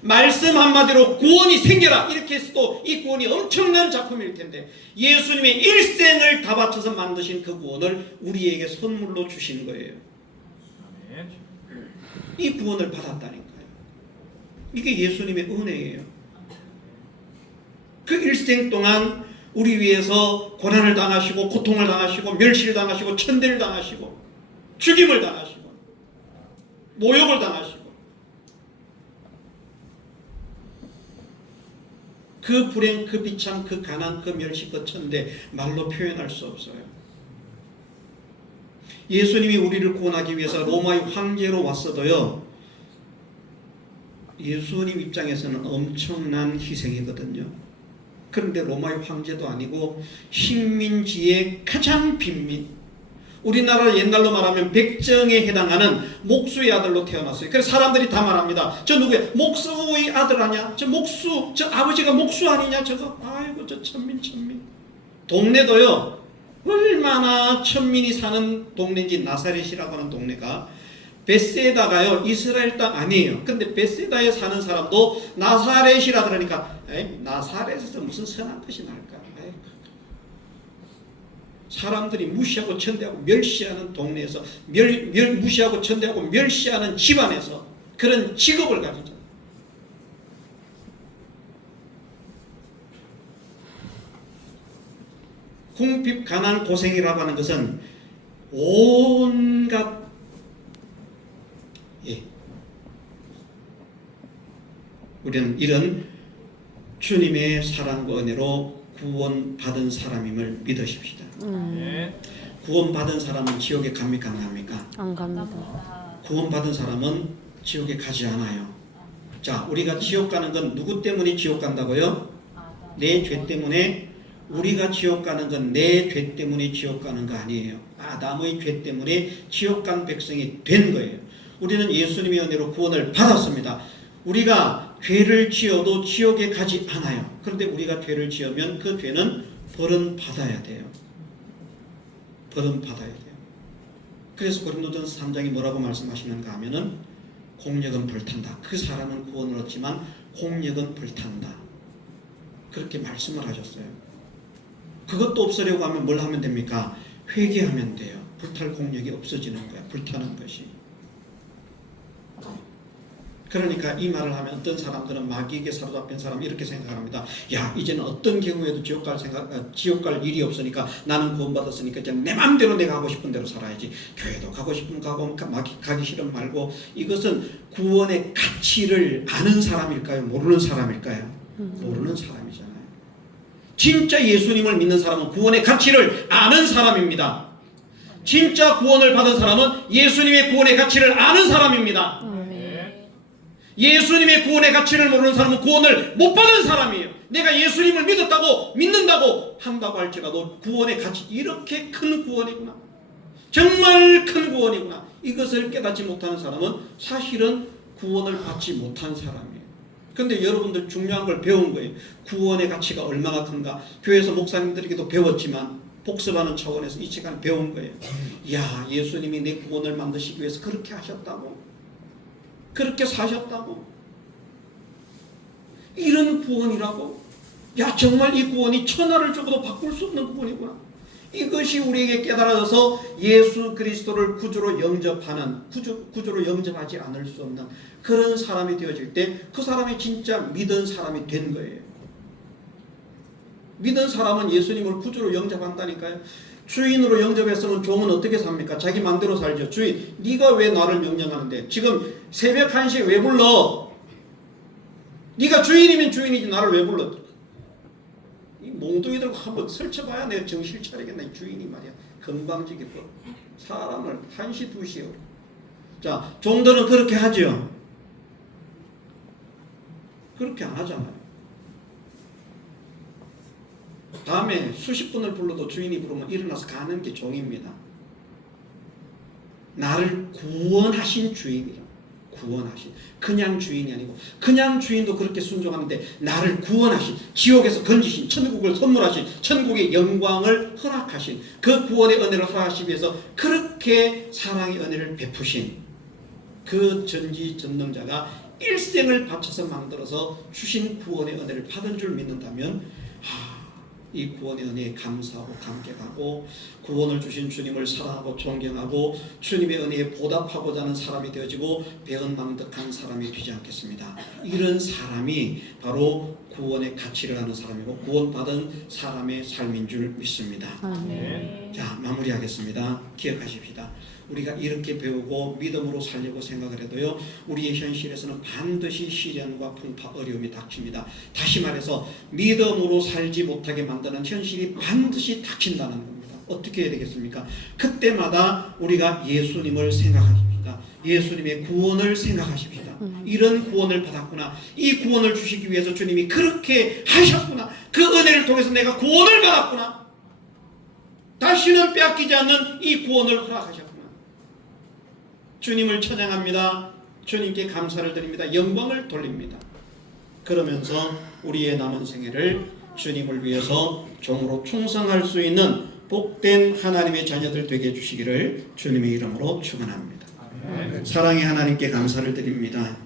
말씀 한마디로 구원이 생겨라 이렇게 했어도 이 구원이 엄청난 작품일 텐데 예수님의 일생을 다 바쳐서 만드신 그 구원을 우리에게 선물로 주신 거예요. 이 구원을 받았다니까요. 이게 예수님의 은혜예요. 그 일생 동안 우리 위해서 고난을 당하시고 고통을 당하시고 멸시를 당하시고 천대를 당하시고 죽임을 당하시고 모욕을 당하시고 그 불행, 그 비참, 그 가난, 그 멸시, 그 천대 말로 표현할 수 없어요. 예수님이 우리를 구원하기 위해서 로마의 황제로 왔어도요 예수님 입장에서는 엄청난 희생이거든요. 그런데 로마의 황제도 아니고 식민지의 가장 빈민, 우리나라 옛날로 말하면 백정에 해당하는 목수의 아들로 태어났어요. 그래서 사람들이 다 말합니다. 저 누구야? 목수의 아들 아니야? 저 목수, 저 아버지가 목수 아니냐? 저거 아이고 저 천민. 동네도요 얼마나 천민이 사는 동네인지 나사렛이라고 하는 동네가 베세다가요 이스라엘 땅 아니에요. 근데 베세다에 사는 사람도 나사렛이라 그러니까 나사렛에서 무슨 선한 것이 날까? 사람들이 무시하고 천대하고 멸시하는 동네에서 무시하고 천대하고 멸시하는 집안에서 그런 직업을 가지죠. 궁핍 가난 고생이라고 하는 것은 온갖 우리는 이런 주님의 사랑과 은혜로 구원받은 사람임을 믿으십시다. 구원받은 사람은 지옥에 갑니까 안 갑니까? 안 갑니다. 구원받은 사람은 지옥에 가지 않아요. 자, 우리가 지옥 가는 건 누구 때문에 지옥 간다고요? 내 죄 때문에. 우리가 지옥 가는 건 내 죄 때문에 지옥 가는 거 아니에요. 아담의 죄 때문에 지옥 간 백성이 된 거예요. 우리는 예수님의 은혜로 구원을 받았습니다. 우리가 죄를 지어도 지옥에 가지 않아요. 그런데 우리가 죄를 지으면 그 죄는 벌은 받아야 돼요. 벌은 받아야 돼요. 그래서 고린도전서 3장이 뭐라고 말씀하시는가 하면은 공력은 불탄다. 그 사람은 구원을 얻지만 공력은 불탄다. 그렇게 말씀을 하셨어요. 그것도 없으려고 하면 뭘 하면 됩니까? 회개하면 돼요. 불탈 공력이 없어지는 거야. 불타는 것이. 그러니까 이 말을 하면 어떤 사람들은 마귀에게 사로잡힌 사람이 이렇게 생각합니다. 야, 이제는 어떤 경우에도 지옥 갈 일이 없으니까 나는 구원받았으니까 이제 내 마음대로 내가 하고 싶은 대로 살아야지. 교회도 가고 싶으면 가고 가기 싫으면 말고. 이것은 구원의 가치를 아는 사람일까요? 모르는 사람일까요? 모르는 사람이잖아요. 진짜 예수님을 믿는 사람은 구원의 가치를 아는 사람입니다. 진짜 구원을 받은 사람은 예수님의 구원의 가치를 아는 사람입니다. 예수님의 구원의 가치를 모르는 사람은 구원을 못 받은 사람이에요. 내가 예수님을 믿는다고 한다고 할지라도 구원의 가치, 이렇게 큰 구원이구나, 정말 큰 구원이구나, 이것을 깨닫지 못하는 사람은 사실은 구원을 받지 못한 사람이에요. 그런데 여러분들 중요한 걸 배운 거예요. 구원의 가치가 얼마나 큰가. 교회에서 목사님들에게도 배웠지만 복습하는 차원에서 이 시간에 배운 거예요. 야, 예수님이 내 구원을 만드시기 위해서 그렇게 하셨다고, 그렇게 사셨다고, 이런 구원이라고. 야, 정말 이 구원이 천하를 주고도 바꿀 수 없는 구원이구나. 이것이 우리에게 깨달아져서 예수 그리스도를 구주로 영접하는, 구주로 영접하지 않을 수 없는 그런 사람이 되어질 때 그 사람이 진짜 믿은 사람이 된 거예요. 믿은 사람은 예수님을 구주로 영접한다니까요. 주인으로 영접했으면 종은 어떻게 삽니까? 자기 마음대로 살죠. 주인, 네가 왜 나를 명령하는데? 지금 새벽 1시에 왜 불러? 네가 주인이면 주인이지 나를 왜 불러? 이 몽둥이들 한번 설쳐봐야 내가 정신 차리겠나. 이 주인이 말이야. 건방지게 사람을 1시 2시에. 자, 종들은 그렇게 하죠. 그렇게 안 하잖아요. 다음에 수십 분을 불러도 주인이 부르면 일어나서 가는 게 종입니다. 나를 구원하신 주인이라. 구원하신, 그냥 주인이 아니고, 그냥 주인도 그렇게 순종하는데 나를 구원하신, 지옥에서 건지신, 천국을 선물하신, 천국의 영광을 허락하신, 그 구원의 은혜를 허락하시기 위해서 그렇게 사랑의 은혜를 베푸신 그 전지전능자가 일생을 바쳐서 만들어서 주신 구원의 은혜를 받은 줄 믿는다면, 이 구원의 은혜에 감사하고 감격하고 구원을 주신 주님을 사랑하고 존경하고 주님의 은혜에 보답하고자 하는 사람이 되어지고 배은망덕한 사람이 되지 않겠습니다. 이런 사람이 바로 구원의 가치를 아는 사람이고 구원받은 사람의 삶인 줄 믿습니다. 자, 마무리하겠습니다. 기억하십시다. 우리가 이렇게 배우고 믿음으로 살려고 생각을 해도요, 우리의 현실에서는 반드시 시련과 풍파, 어려움이 닥칩니다. 다시 말해서 믿음으로 살지 못하게 만드는 현실이 반드시 닥친다는 겁니다. 어떻게 해야 되겠습니까? 그때마다 우리가 예수님을 생각하십시다. 예수님의 구원을 생각하십시다. 이런 구원을 받았구나. 이 구원을 주시기 위해서 주님이 그렇게 하셨구나. 그 은혜를 통해서 내가 구원을 받았구나. 다시는 빼앗기지 않는 이 구원을 허락하셨구나. 주님을 찬양합니다. 주님께 감사를 드립니다. 영광을 돌립니다. 그러면서 우리의 남은 생애를 주님을 위해서 종으로 충성할 수 있는 복된 하나님의 자녀들 되게 해주시기를 주님의 이름으로 축원합니다. 사랑의 하나님께 감사를 드립니다.